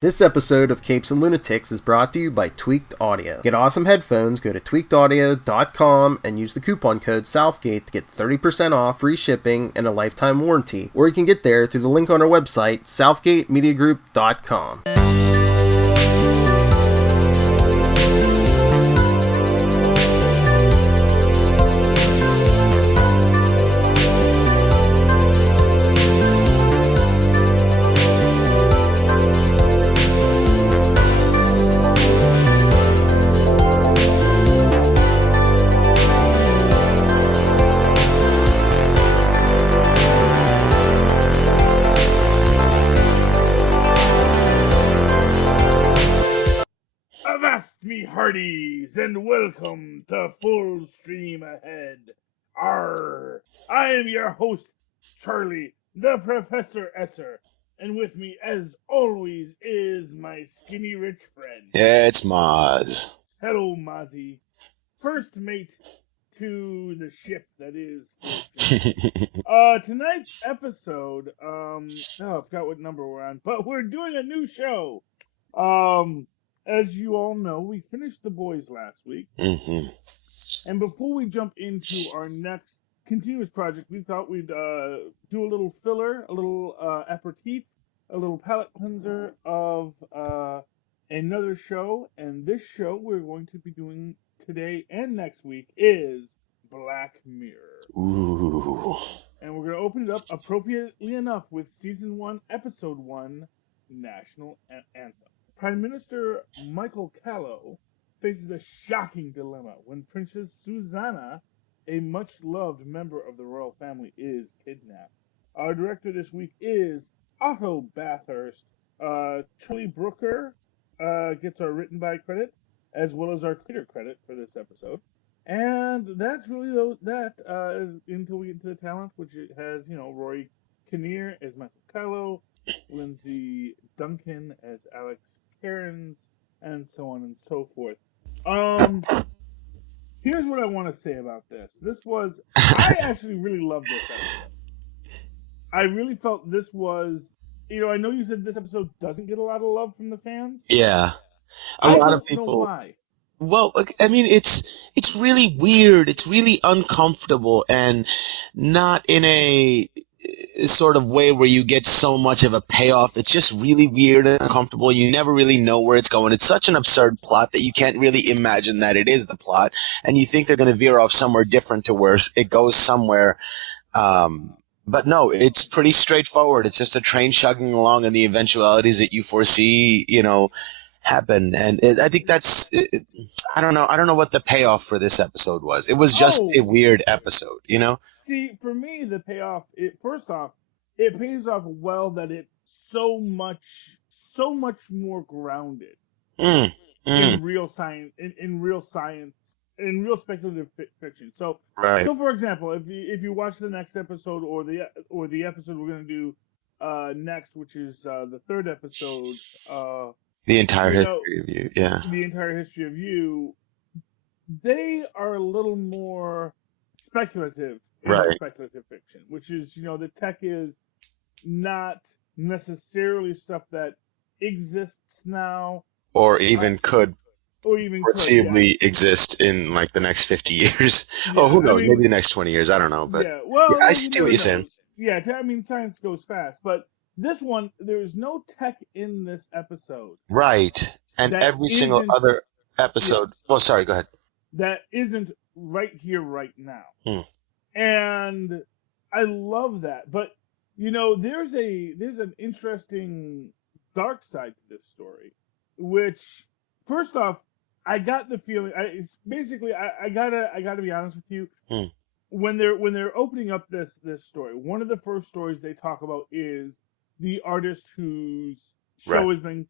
This episode of Capes and Lunatics is brought to you by Tweaked Audio. Get awesome headphones, go to tweakedaudio.com and use the coupon code Southgate to get 30% off, free shipping, and a lifetime warranty. Or you can get there through the link on our website, southgatemediagroup.com. Hearties, and welcome to Full Stream Ahead. Arr! I am your host, Charlie, the Professor Esser, and with me, as always, is my skinny rich friend. Yeah, it's Mozz. Hello, Mozzie. First mate to the ship that is. Tonight's episode, I forgot what number we're on, but we're doing a new show. As you all know, we finished The Boys last week. Mm-hmm. And before we jump into our next continuous project, we thought we'd do a little filler, a little aperitif, a little palate cleanser of another show. And this show we're going to be doing today and next week is Black Mirror. Ooh. And we're going to open it up appropriately enough with Season 1, Episode 1, National Anthem. Prime Minister Michael Callow faces a shocking dilemma when Princess Susannah, a much-loved member of the royal family, is kidnapped. Our director this week is Otto Bathurst. Charlie Brooker gets our written by credit, as well as our Twitter credit for this episode. And that's really until we get into the talent, which has, Rory Kinnear as Michael Callow, Lindsay Duncan as Alex Cairns, and so on and so forth. Here's what I want to say about this. I actually really loved this episode. I really felt this was, I know you said this episode doesn't get a lot of love from the fans. Yeah. I don't know why. Well, I mean, it's really weird. It's really uncomfortable, and not in a sort of way where you get so much of a payoff. It's just really weird and uncomfortable. You never really know where it's going. It's such an absurd plot that you can't really imagine that it is the plot, and you think they're going to veer off somewhere different to where it goes somewhere. But no, it's pretty straightforward. It's just a train chugging along, and the eventualities that you foresee, happen. And I think that's, I don't know what the payoff for this episode was. It was just a weird episode, See, for me, the payoff, first off, it pays off well that it's so much more grounded in real science, in real speculative fiction. So, right. So for example, if you watch the next episode or the episode we're going to do next, which is the third episode, the entire history of you, yeah. The entire history of you, they are a little more speculative. Right. Speculative fiction, which is, the tech is not necessarily stuff that exists now, or even could foreseeably exist in like the next 50 years. Yeah, who knows? Maybe the next 20 years. I don't know, but I see what you're saying. Yeah, I mean, science goes fast, but this one, there's no tech in this episode. Right, and every single other episode. Yeah, well, sorry, go ahead. That isn't right here, right now. And I love that. But, there's an interesting dark side to this story, which, first off, I got the feeling, I gotta be honest with you, when they're opening up this story, one of the first stories they talk about is the artist whose show has been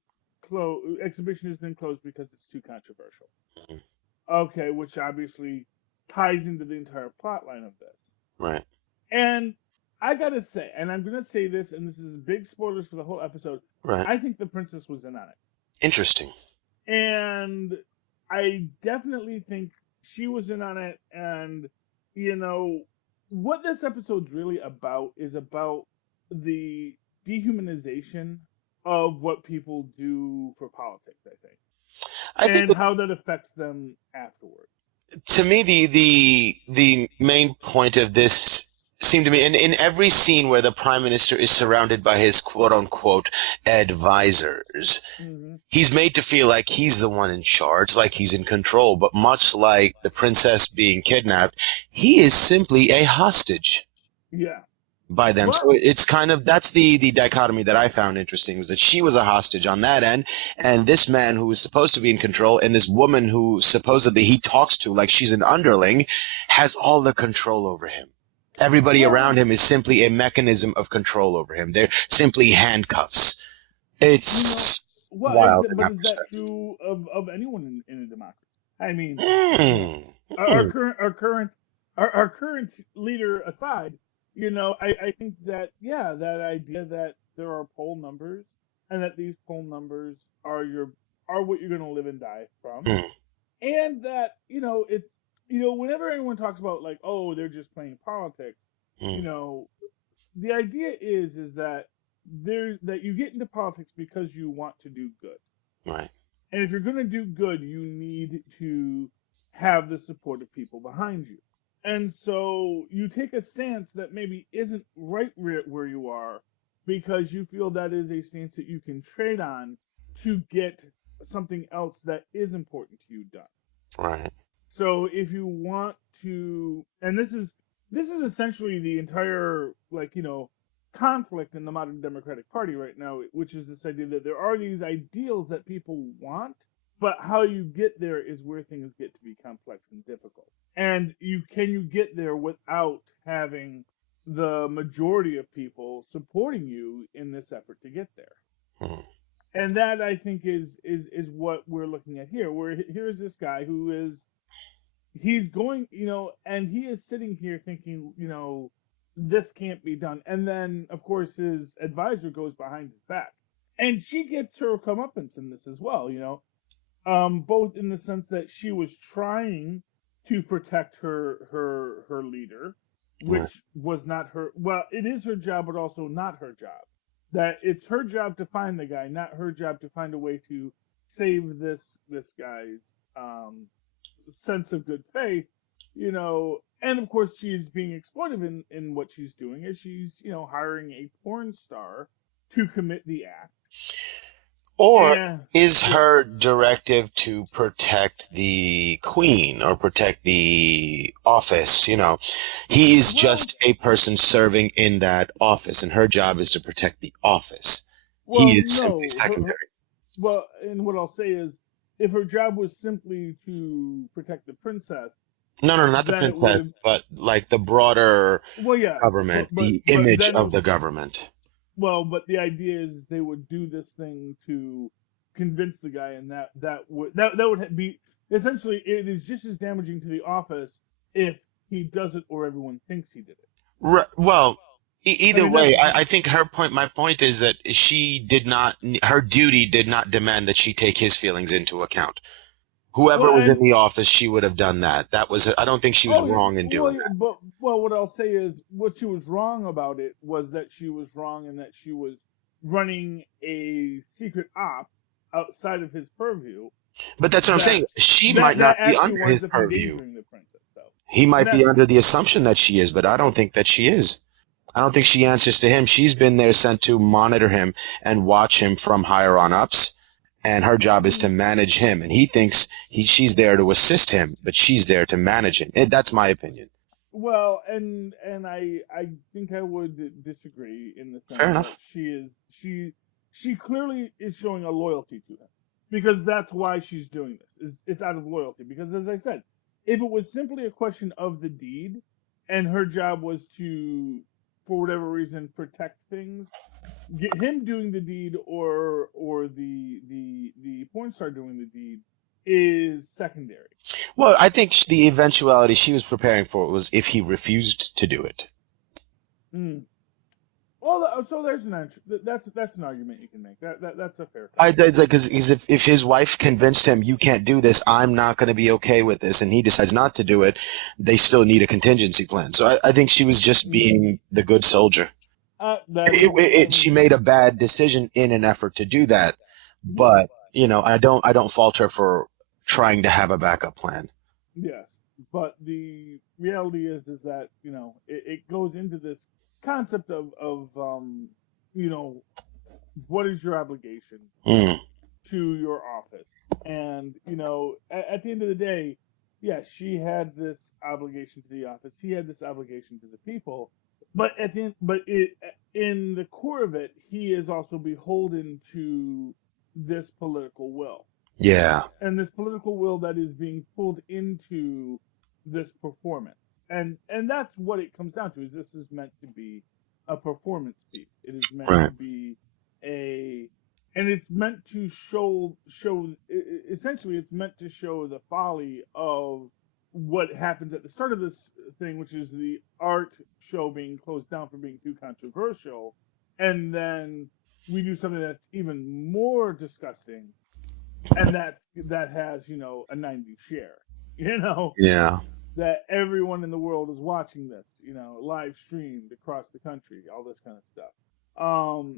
exhibition has been closed because it's too controversial. Okay, which obviously ties into the entire plot line of this. Right. And I gotta say, and I'm gonna say this, and this is big spoilers for the whole episode. Right. I think the princess was in on it. Interesting. And I definitely think she was in on it. And what this episode's really about is about the dehumanization of what people do for politics, I think, I think and how that affects them afterward. to me the main point of this seemed to me in every scene where the prime minister is surrounded by his quote unquote advisors, he's made to feel like he's the one in charge, like he's in control, but much like the princess being kidnapped, he is simply a hostage Yeah. by them. So it's kind of, that's the dichotomy that I found interesting, was that she was a hostage on that end, and this man who was supposed to be in control, and this woman who supposedly he talks to like she's an underling, has all the control over him. Everybody around him is simply a mechanism of control over him. They're simply handcuffs. It's wild. But is that true of anyone in a democracy? I mean, our current leader aside, I think that, that idea that there are poll numbers and that these poll numbers are what you're going to live and die from, and that it's whenever anyone talks about like, oh, they're just playing politics, the idea is that that you get into politics because you want to do good, right? And if you're going to do good, you need to have the support of people behind you. And so you take a stance that maybe isn't right where you are because you feel that is a stance that you can trade on to get something else that is important to you done. Right. So if you want to, and this is essentially the entire conflict in the modern Democratic Party right now, which is this idea that there are these ideals that people want, but how you get there is where things get to be complex and difficult. And can you get there without having the majority of people supporting you in this effort to get there? And that, I think, is what we're looking at here. Where here's this guy who he's going, and he is sitting here thinking, this can't be done. And then, of course, his advisor goes behind his back, and she gets her comeuppance in this as well. Both in the sense that she was trying to protect her leader, which was not her. Well, it is her job, but also not her job. That it's her job to find the guy, not her job to find a way to save this guy's sense of good faith, And of course, she's being exploitive in what she's doing, as she's hiring a porn star to commit the act. Or is her directive to protect the queen or protect the office? He's just a person serving in that office, and her job is to protect the office. He is simply secondary. And what I'll say is, if her job was simply to protect the princess. No, not the princess, but like the broader government, the image of the government. Well, but the idea is they would do this thing to convince the guy, and that would be essentially, it is just as damaging to the office if he does it or everyone thinks he did it. Right, well, either way, I think my point is that her duty did not demand that she take his feelings into account. Whoever was in the office, she would have done that. I don't think she was wrong in doing that. But what I'll say is, what she was wrong about it was that she was wrong in that she was running a secret op outside of his purview. But that's what I'm saying. She might not be under his purview. He might be under the assumption that she is, but I don't think that she is. I don't think she answers to him. She's been there sent to monitor him and watch him from higher on ups. And her job is to manage him, and he thinks she's there to assist him, but she's there to manage him. That's my opinion. Well, and I think I would disagree in the sense Fair enough. that she clearly is showing a loyalty to him, because that's why she's doing this. It's out of loyalty. Because as I said, if it was simply a question of the deed, and her job was to, for whatever reason, protect things, him doing the deed or the porn star doing the deed is secondary. Well, I think the eventuality she was preparing for was if he refused to do it. Well, so there's an answer. That's an argument you can make. That's a fair. Because if his wife convinced him, you can't do this, I'm not going to be okay with this, and he decides not to do it, they still need a contingency plan. So I think she was just being the good soldier. She made a bad decision in an effort to do that, but I don't fault her for trying to have a backup plan. Yes, but the reality is that it goes into this concept of what is your obligation to your office, and at the end of the day, yes, she had this obligation to the office, he had this obligation to the people, but in the core of it, he is also beholden to this political will. Yeah. And this political will that is being pulled into this performance. And that's what it comes down to, is this is meant to be a performance piece. It is meant to be and it's meant to show essentially it's meant to show the folly of what happens at the start of this thing, which is the art show being closed down for being too controversial, and then we do something that's even more disgusting, and that has a 90 share, Yeah. that everyone in the world is watching this, live streamed across the country, all this kind of stuff,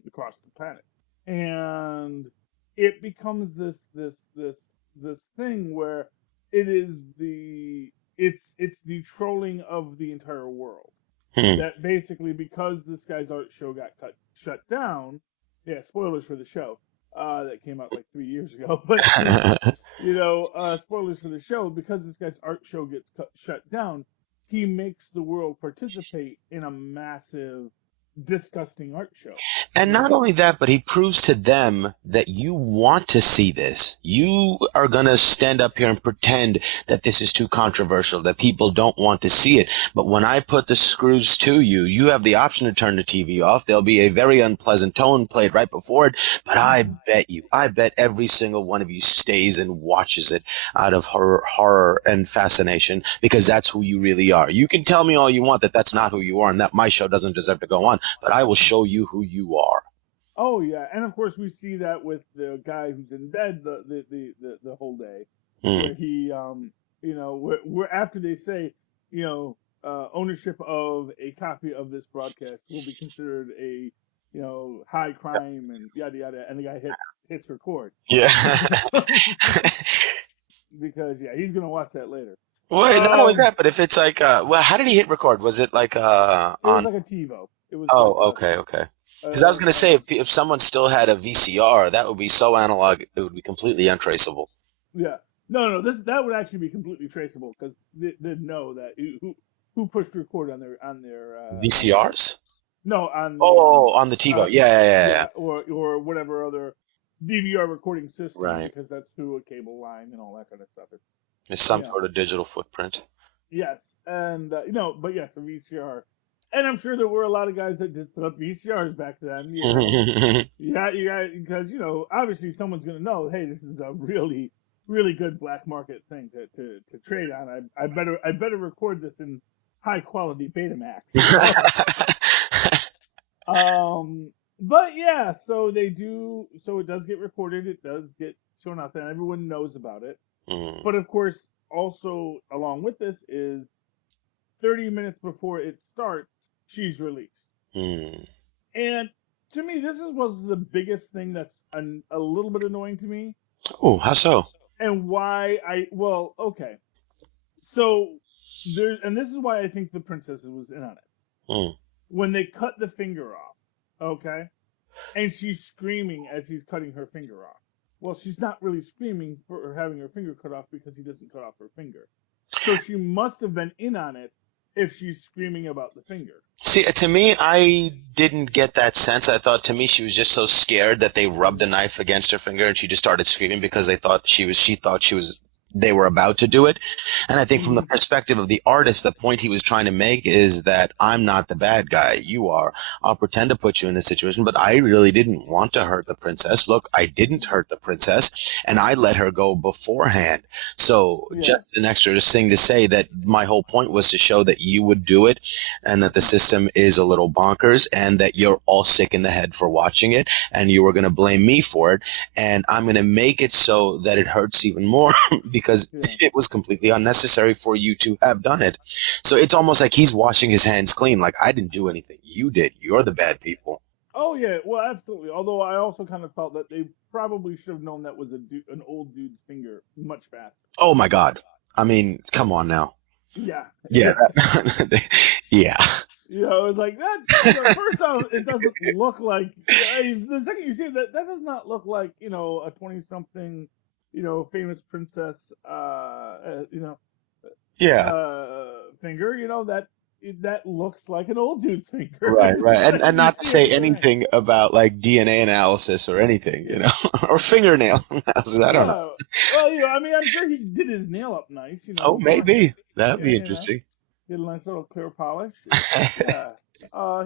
across the planet, and it becomes this thing where it's the trolling of the entire world. That basically, because this guy's art show got shut down, yeah, spoilers for the show that came out like 3 years ago, but spoilers for the show, because this guy's art show gets shut down, he makes the world participate in a massive, disgusting art show. And not only that, but he proves to them that you want to see this. You are going to stand up here and pretend that this is too controversial, that people don't want to see it. But when I put the screws to you, you have the option to turn the TV off. There'll be a very unpleasant tone played right before it. But I bet every single one of you stays and watches it out of horror and fascination, because that's who you really are. You can tell me all you want that that's not who you are and that my show doesn't deserve to go on, but I will show you who you are. Oh yeah, and of course we see that with the guy who's in bed the whole day, where he where after they say ownership of a copy of this broadcast will be considered a high crime and yada yada, and the guy hits record. Yeah. Because he's gonna watch that later. Well, not only that, but if it's like, how did he hit record? Was it like It was like a TiVo. It was. Okay. Because I was going to say, if someone still had a VCR, that would be so analog, it would be completely untraceable. Yeah. No. That would actually be completely traceable, because they'd know that who pushed record on their VCRs? No, on the TiVo. Yeah. Or whatever other DVR recording system, right? Because that's through a cable line and all that kind of stuff. It's some sort of digital footprint. Yes, and but yes, a VCR. And I'm sure there were a lot of guys that did set up VCRs back then. Because obviously someone's going to know, hey, this is a really, really good black market thing to trade on. I better record this in high quality Betamax. But yeah, so they do. So it does get recorded. It does get shown out there, and everyone knows about it. But of course, also along with this is 30 minutes before it starts, she's released. And to me, this was the biggest thing that's a little bit annoying to me. Oh, how so? And why okay. So and this is why I think the princess was in on it. When they cut the finger off, okay, and she's screaming as he's cutting her finger off. Well, she's not really screaming for having her finger cut off, because he doesn't cut off her finger. So she must have been in on it if she's screaming about the finger. See, to me, I didn't get that sense. I thought, to me, she was just so scared that they rubbed a knife against her finger and she just started screaming because they thought they were about to do it. And I think from the perspective of the artist, the point he was trying to make is that I'm not the bad guy. You are. I'll pretend to put you in this situation, but I really didn't want to hurt the princess. Look, I didn't hurt the princess, and I let her go beforehand. So just an extra thing to say that my whole point was to show that you would do it, and that the system is a little bonkers, and that you're all sick in the head for watching it, and you were going to blame me for it, and I'm going to make it so that it hurts even more because it was completely unnecessary for you to have done it. So it's almost like he's washing his hands clean. Like, I didn't do anything. You did. You're the bad people. Oh yeah, well absolutely. Although I also kind of felt that they probably should have known that was an old dude's finger much faster. Oh my God. I mean, come on now. Yeah. Yeah. Yeah. You know, it's like that. First off, it doesn't look like. The second you see it, that does not look like, you know, a 20-something, you know, famous princess, finger. You know, that looks like an old dude's finger. Right. And not to say anything about like DNA analysis or anything, you know, or fingernail analysis. I don't know. Well, you know, I mean, I'm sure he did his nail up nice. You know. Oh, maybe that'd be interesting. You know? Get a nice little clear polish. Yeah.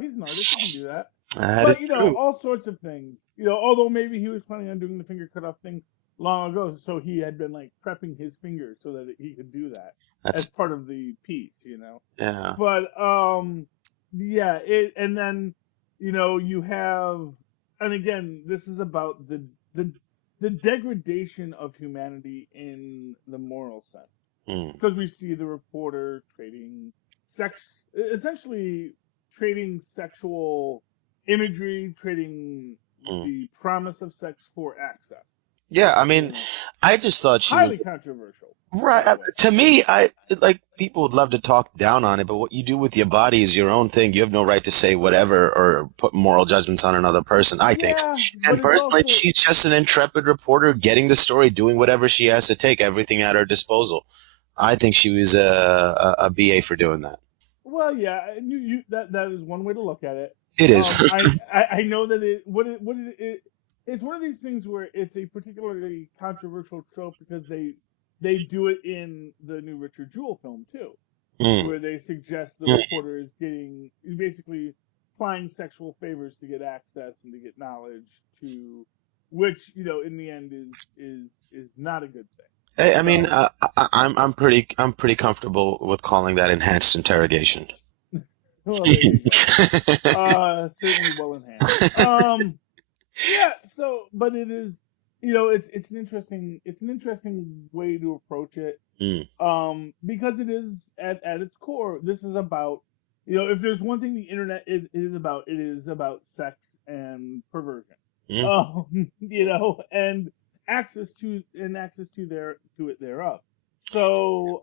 He's an artist. He can do that. But, you know, true. All sorts of things. You know, although maybe he was planning on doing the finger cut-off thing long ago, so he had been, like, prepping his finger so that he could do that as part of the piece, you know? Yeah. But, yeah, and then, you know, you have, and again, this is about the degradation of humanity in the moral sense. Because we see the reporter essentially trading sexual imagery, trading the promise of sex for access. Yeah, I mean, I just thought she highly controversial. Right. To me, people would love to talk down on it, but what you do with your body is your own thing. You have no right to say whatever or put moral judgments on another person, I think. And personally, she's just an intrepid reporter getting the story, doing whatever she has to take, everything at her disposal. I think she was a BA for doing that. Well, yeah, that is one way to look at it. It is. I know that it's one of these things where it's a particularly controversial trope because they do it in the new Richard Jewell film too, where they suggest the reporter is basically applying sexual favors to get access and to get knowledge, to which, you know, in the end is not a good thing. I mean, I'm pretty comfortable with calling that enhanced interrogation. Well, there you go. Certainly well enhanced. Yeah. So, but it is, you know, it's an interesting way to approach it. Because it is at its core, this is about, you know, if there's one thing the internet is about, it is about sex and perversion. You know, and access to it thereof. So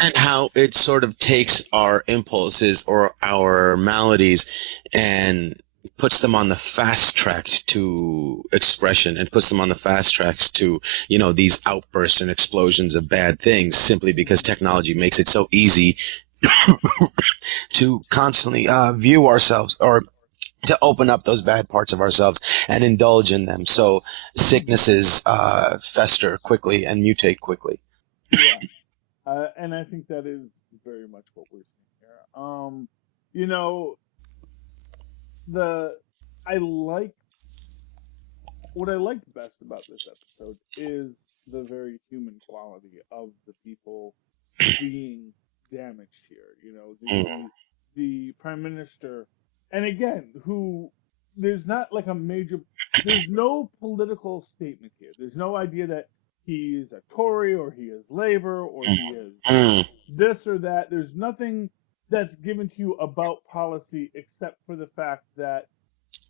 and how it sort of takes our impulses or our maladies and puts them on the fast track to expression and puts them on the fast tracks to, you know, these outbursts and explosions of bad things, simply because technology makes it so easy to constantly view ourselves, or to open up those bad parts of ourselves and indulge in them. So sicknesses fester quickly and mutate quickly. Yeah. And I think that is very much what we're seeing here. You know, what I liked best about this episode is the very human quality of the people being damaged here. You know, the Prime Minister, and again, there's not like there's no political statement here. There's no idea that he is a Tory or he is Labour or he is this or that. There's nothing that's given to you about policy except for the fact that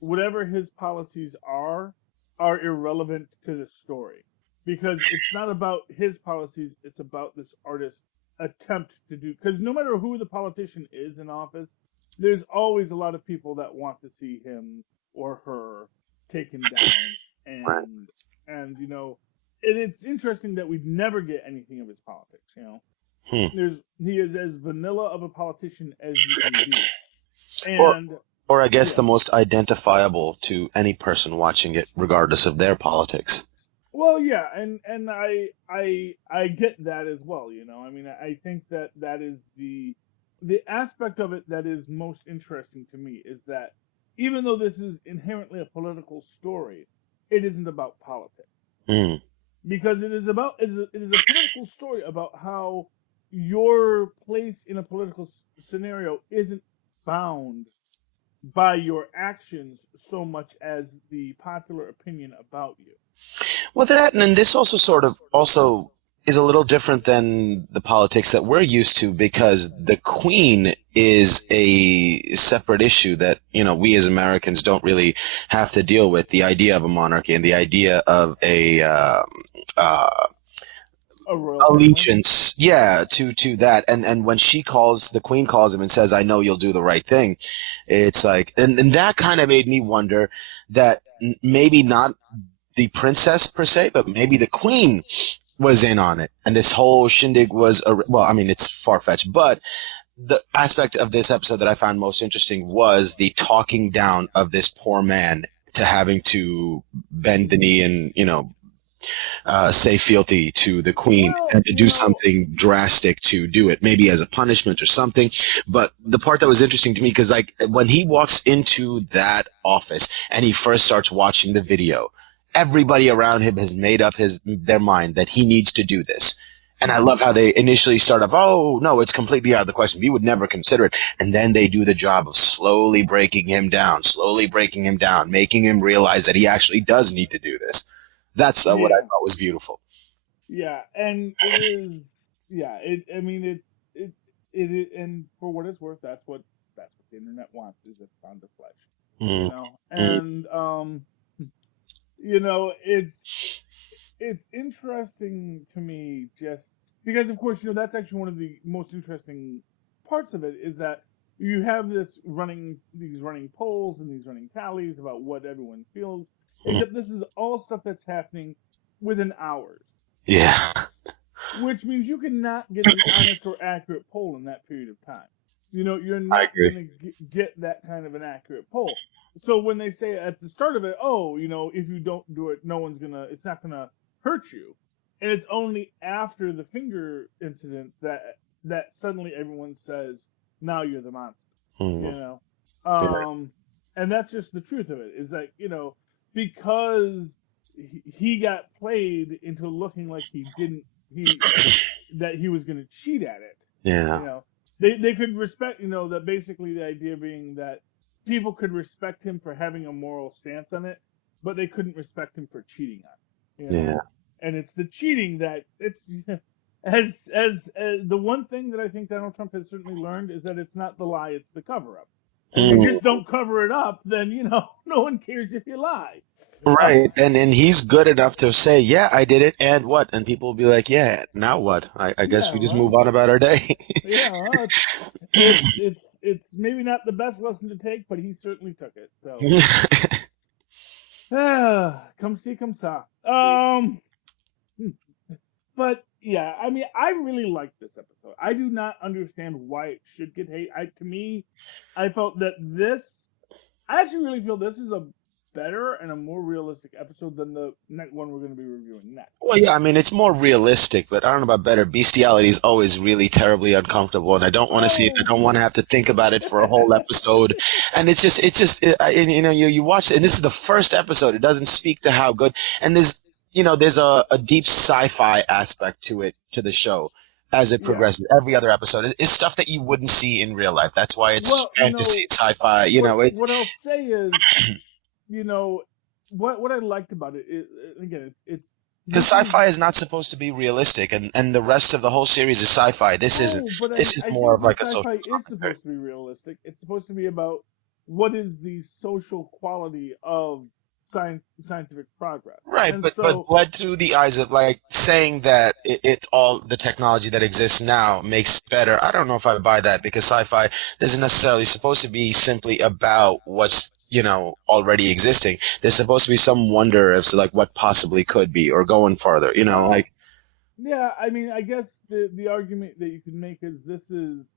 whatever his policies are irrelevant to the story. Because it's not about his policies, it's about this artist's attempt to do, because no matter who the politician is in office, there's always a lot of people that want to see him or her taken down, and you know, it's interesting that we never get anything of his politics. You know, he is as vanilla of a politician as you can be, and or I guess the most identifiable to any person watching it, regardless of their politics. Well, yeah, and I get that as well. You know, I mean, I think that is the aspect of it that is most interesting to me, is that even though this is inherently a political story, it isn't about politics. Because it is a political story about how your place in a political scenario isn't bound by your actions so much as the popular opinion about you. Well, that, and then this also is a little different than the politics that we're used to, because the Queen is a separate issue that, we as Americans don't really have to deal with. The idea of a monarchy and the idea of a A royal family. allegiance, to that. And when the Queen calls him and says, "I know you'll do the right thing," it's like, and that kind of made me wonder that maybe not the princess per se, but maybe the Queen was in on it, and this whole shindig was it's far-fetched, but the aspect of this episode that I found most interesting was the talking down of this poor man to having to bend the knee and say fealty to the Queen, and to do something drastic to do it, maybe as a punishment or something. But the part that was interesting to me, because like when he walks into that office and he first starts watching the video, everybody around him has made up their mind that he needs to do this. And I love how they initially start off, "Oh, no, it's completely out of the question. We would never consider it." And then they do the job of slowly breaking him down, making him realize that he actually does need to do this. That's what I thought was beautiful. Yeah, and it is. Yeah, it. And for what it's worth, that's what the internet wants, is a pound of flesh. And it's interesting to me, just because, of course, that's actually one of the most interesting parts of it, is that you have these running polls and these running tallies about what everyone feels, except this is all stuff that's happening within hours. Yeah. Which means you cannot get an honest or accurate poll in that period of time. You're not going to get that kind of an accurate poll. So when they say at the start of it, if you don't do it, it's not gonna hurt you, and it's only after the finger incident that suddenly everyone says, "Now you're the monster," and that's just the truth of it. Is that because he got played into looking like that he was going to cheat at it. Yeah. They could respect, that basically the idea being that people could respect him for having a moral stance on it, but they couldn't respect him for cheating on it. Yeah. And it's the cheating that it's as the one thing that I think Donald Trump has certainly learned is that it's not the lie, it's the cover up. If you just don't cover it up, then no one cares if you lie. Right, and he's good enough to say, "Yeah, I did it, and what?" And people will be like, "Yeah, now what? I guess we just move on about our day." It's maybe not the best lesson to take, but he certainly took it. So, come see, come saw. But yeah, I really liked this episode. I do not understand why it should get hate. To me, I felt that I actually really feel this is a better and a more realistic episode than the next one we're going to be reviewing next. Well, yeah, it's more realistic, but I don't know about better. Bestiality is always really terribly uncomfortable, and I don't want to see it. I don't want to have to think about it for a whole episode. And you watch it, and this is the first episode. It doesn't speak to how good, and there's a deep sci-fi aspect to the show as it progresses. Every other episode is stuff that you wouldn't see in real life. That's why it's fantasy, sci-fi. What I'll say is, what I liked about it is, again, it's because sci-fi is not supposed to be realistic, and the rest of the whole series is sci-fi. This isn't. This is more of like a social. Sci-fi is supposed to be realistic. It's supposed to be about what is the social quality of scientific progress. Right, and but bled through the eyes of like saying that it's all the technology that exists now makes it better. I don't know if I buy that, because sci-fi isn't necessarily supposed to be simply about what's already existing. There's supposed to be some wonder as to like what possibly could be, or going farther. Yeah, I guess the argument that you can make is this is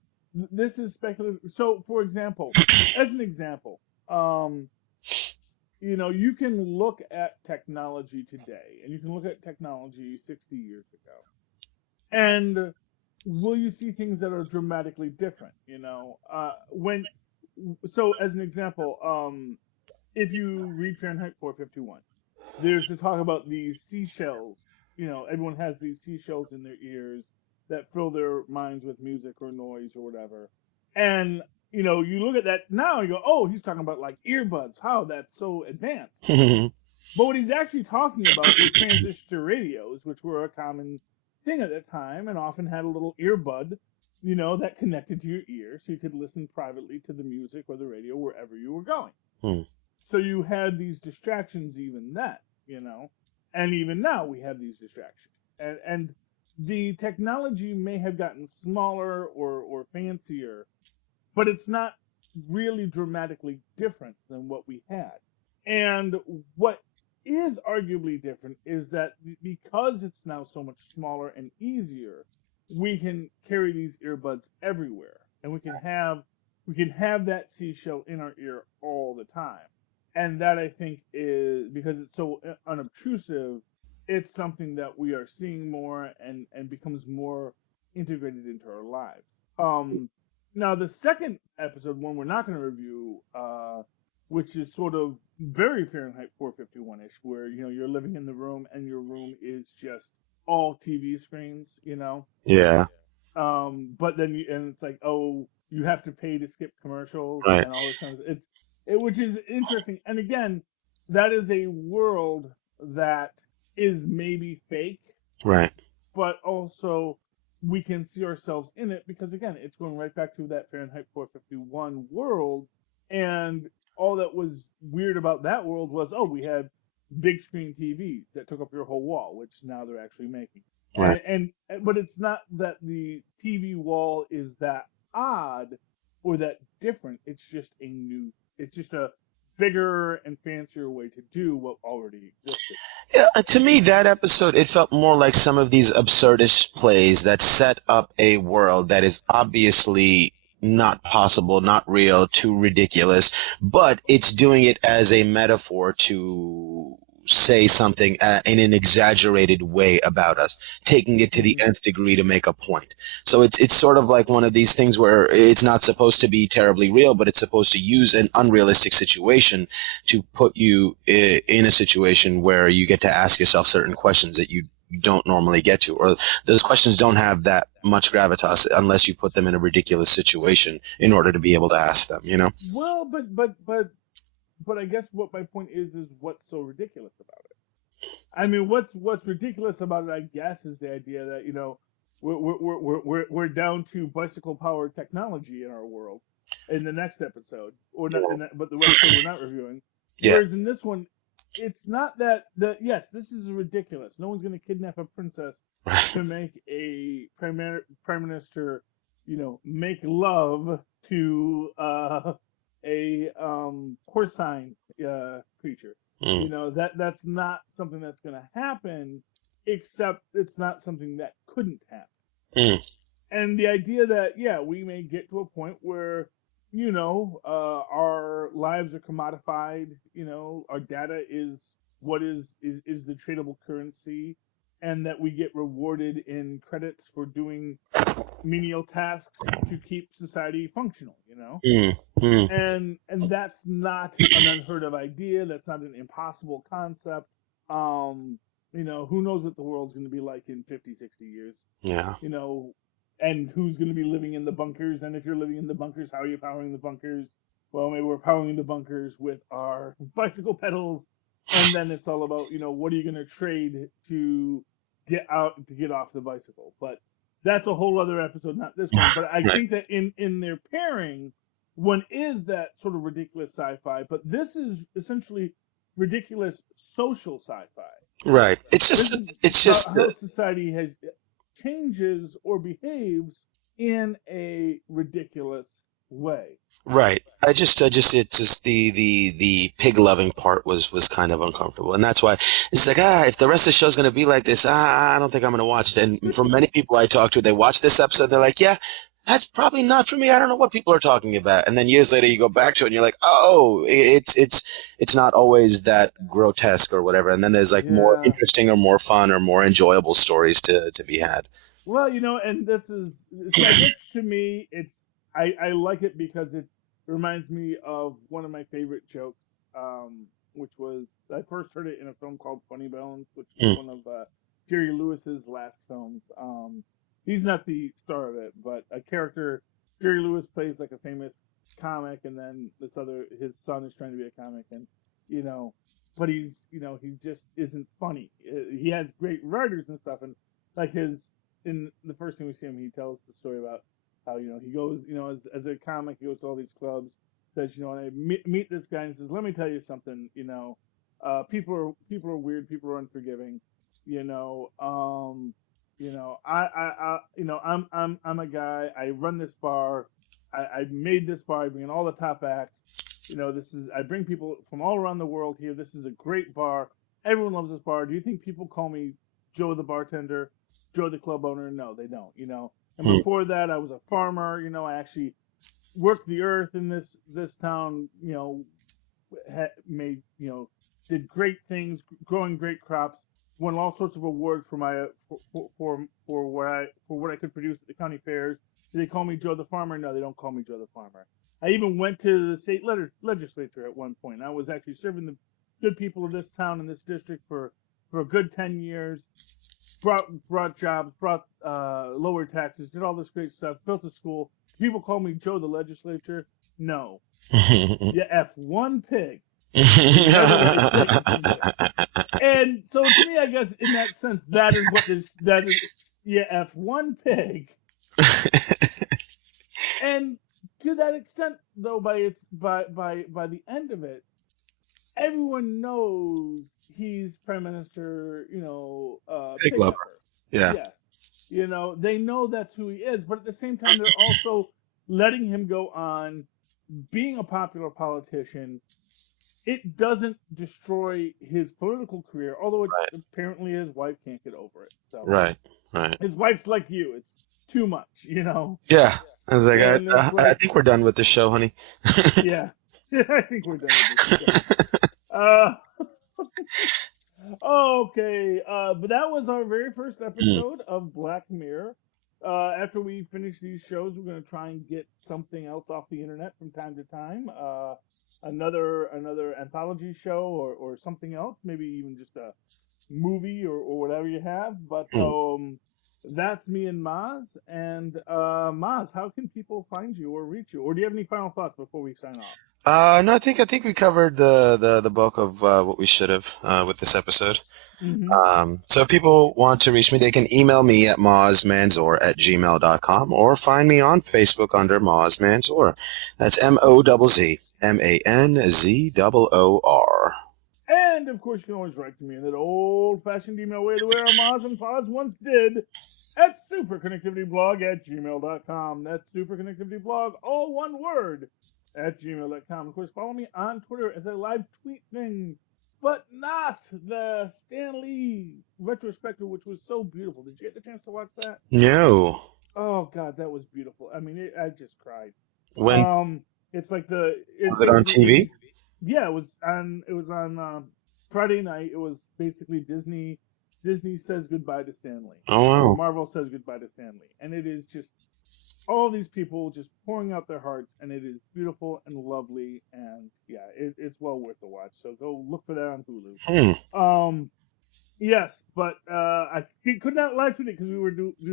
speculative. So, for example, as an example, you can look at technology today, and you can look at technology 60 years ago, and will you see things that are dramatically different? So, as an example, if you read Fahrenheit 451, there's the talk about these seashells. Everyone has these seashells in their ears that fill their minds with music or noise or whatever. And, you look at that now and you go, oh, he's talking about like earbuds. How that's so advanced. But what he's actually talking about is transistor radios, which were a common thing at the time, and often had a little earbud, that connected to your ear, so you could listen privately to the music or the radio wherever you were going. So you had these distractions even then, and even now we have these distractions. And the technology may have gotten smaller or fancier, but it's not really dramatically different than what we had. And what is arguably different is that because it's now so much smaller and easier, we can carry these earbuds everywhere, and we can have that seashell in our ear all the time. And that, I think, is because it's so unobtrusive, it's something that we are seeing more and becomes more integrated into our lives. Now, the second episode, one we're not going to review, which is sort of very Fahrenheit 451-ish, where, you're living in the room and your room is just all TV screens. Yeah. But then it's like, oh, you have to pay to skip commercials Right. and all this kind of which is interesting. And again, that is a world that is maybe fake, Right. but also we can see ourselves in it because, again, it's going right back to that Fahrenheit 451 world. And all that was weird about that world was, oh, we had big screen TVs that took up your whole wall, which now they're actually making. Right. But it's not that the TV wall is that odd or that different. It's just a bigger and fancier way to do what already existed. Yeah, to me, that episode, it felt more like some of these absurdist plays that set up a world that is obviously not possible, not real, too ridiculous, but it's doing it as a metaphor to say something in an exaggerated way about us, taking it to the nth degree to make a point. So it's sort of like one of these things where it's not supposed to be terribly real, but it's supposed to use an unrealistic situation to put you in a situation where you get to ask yourself certain questions that you don't normally get to, or those questions don't have that much gravitas unless you put them in a ridiculous situation in order to be able to ask them, Well, but I guess what my point is what's so ridiculous about it. I mean, what's ridiculous about it, I guess, is the idea that we're down to bicycle powered technology in our world in the next episode, or not, but the episode we're not reviewing. Yeah. Whereas in this one, it's not that yes, this is ridiculous. No one's going to kidnap a princess to make a prime minister, make love to a porcine creature. That's not something that's going to happen, except it's not something that couldn't happen. And the idea that, we may get to a point where, our lives are commodified, our data is what is the tradable currency, and that we get rewarded in credits for doing menial tasks to keep society functional, And that's not an unheard of idea. That's not an impossible concept. Who knows what the world's going to be like in 50, 60 years. Yeah. And who's going to be living in the bunkers. And if you're living in the bunkers, how are you powering the bunkers? Well, maybe we're powering the bunkers with our bicycle pedals. And then it's all about, what are you going to trade to get off the bicycle? But that's a whole other episode, not this one. But I think that in their pairing, one is that sort of ridiculous sci-fi, but this is essentially ridiculous social sci-fi. Right. It's just how society changes or behaves in a ridiculous way. Right. It's just the pig loving part was kind of uncomfortable, and that's why it's like if the rest of the show's going to be like this, I don't think I'm going to watch it. And for many people I talk to, they watch this episode, they're like, yeah, that's probably not for me. I don't know what people are talking about. And then years later, you go back to it, and you're like, oh, it's not always that grotesque or whatever. And then there's more interesting or more fun or more enjoyable stories to be had. Well, and this is, I guess to me, I like it because it reminds me of one of my favorite jokes, which was, I first heard it in a film called Funny Bones, which is one of Jerry Lewis's last films. He's not the star of it, but a character, Jerry Lewis plays like a famous comic, and then his son is trying to be a comic, and, but he just isn't funny. He has great writers and stuff, and like in the first thing we see him, he tells the story about how, he goes, as a comic, he goes to all these clubs, says, and I meet this guy, and he says, let me tell you something, people are weird, people are unforgiving, I'm a guy, I run this bar, I made this bar, I bring in all the top acts, I bring people from all around the world here, this is a great bar, everyone loves this bar, do you think people call me Joe the bartender, Joe the club owner? No, they don't, and before that, I was a farmer, I actually worked the earth in this town, made, did great things, growing great crops, won all sorts of awards for my for what I could produce at the county fairs. Do they call me Joe the farmer? No, they don't call me Joe the farmer. I even went to the state legislature at one point. I was actually serving the good people of this town and this district for a good 10 years. Brought jobs, brought lower taxes, did all this great stuff, built a school. People call me Joe the legislature. No. You F1 pig. And so to me, I guess in that sense, that is you F1 pig. And to that extent, though, by the end of it, everyone knows he's Prime Minister, Pig lover. Yeah. They know that's who he is, but at the same time, they're also letting him go on being a popular politician. It doesn't destroy his political career, although apparently his wife can't get over it. So. Right. His wife's like you. It's too much, Yeah. I was like, I think we're done with this show, honey. Yeah. I think we're done with this show. Okay, but that was our very first episode of Black Mirror. After we finish these shows, we're going to try and get something else off the internet from time to time. Another anthology show or something else, maybe even just a movie or whatever you have. But that's me and Mozz. And Mozz, how can people find you or reach you? Or do you have any final thoughts before we sign off? No, I think we covered the bulk of what we should have with this episode. Mm-hmm. So if people want to reach me, they can email me at mozzmanzor@gmail.com or find me on Facebook under Mozz Manzor. That's MOZZMANZOOR. And of course, you can always write to me in that old-fashioned email way the way our Mozz and Pods once did at superconnectivityblog@gmail.com. That's superconnectivityblog, all one word, @gmail.com. Of course, follow me on Twitter as I live tweet things, but not the Stan Lee retrospective, which was so beautiful. Did you get the chance to watch that? No. Oh God, that was beautiful. I mean, I just cried. When? It's like was it on TV? Yeah, it was on Friday night. It was basically Disney says goodbye to Stan Lee. Oh wow. Marvel says goodbye to Stan Lee, and it is just all these people just pouring out their hearts, and it is beautiful and lovely, and yeah, it's well worth the watch. So go look for that on Hulu. Yes, but I could not live tweet it because we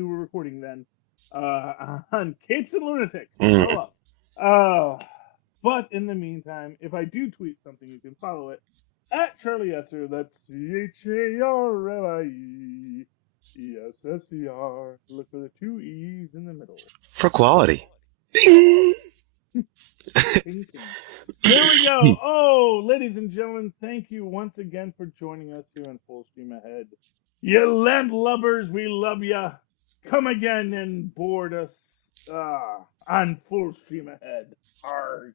were recording then on Capes and Lunatics. But in the meantime, if I do tweet something, you can follow it at Charlie Esser. That's CharlieEsser. Look for the 2 E's in the middle. For quality. There we go. Oh, ladies and gentlemen, thank you once again for joining us here on Full Stream Ahead. You landlubbers, we love ya. Come again and board us on Full Stream Ahead. Arg.